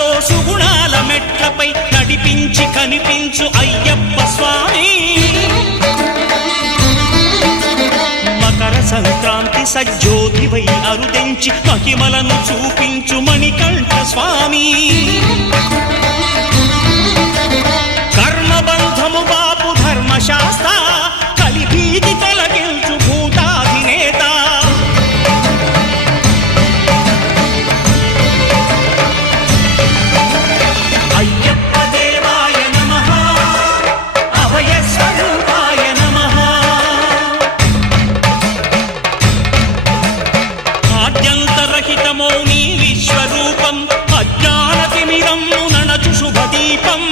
సుఖాలతో సుగుణాల మెట్లపై నడిపించి కనిపించు అయ్యప్ప స్వామి. మకర సంక్రాంతి సజ్జోతివై అరుదెంచి మహిమలను చూపించు మణికంఠ స్వామి. కర్మబంధము బాపు ధర్మశాస్త్ర కలిభీతి తొలగించు భూతాధినేత. అయ్యప్ప దేవాయ నమః, అభయ స్వరూపాయ నమః. ఆద్యంతరహితమో నీ విశ్వరూపం, అజ్ఞానతిమిరం నణచు శుభదీపం.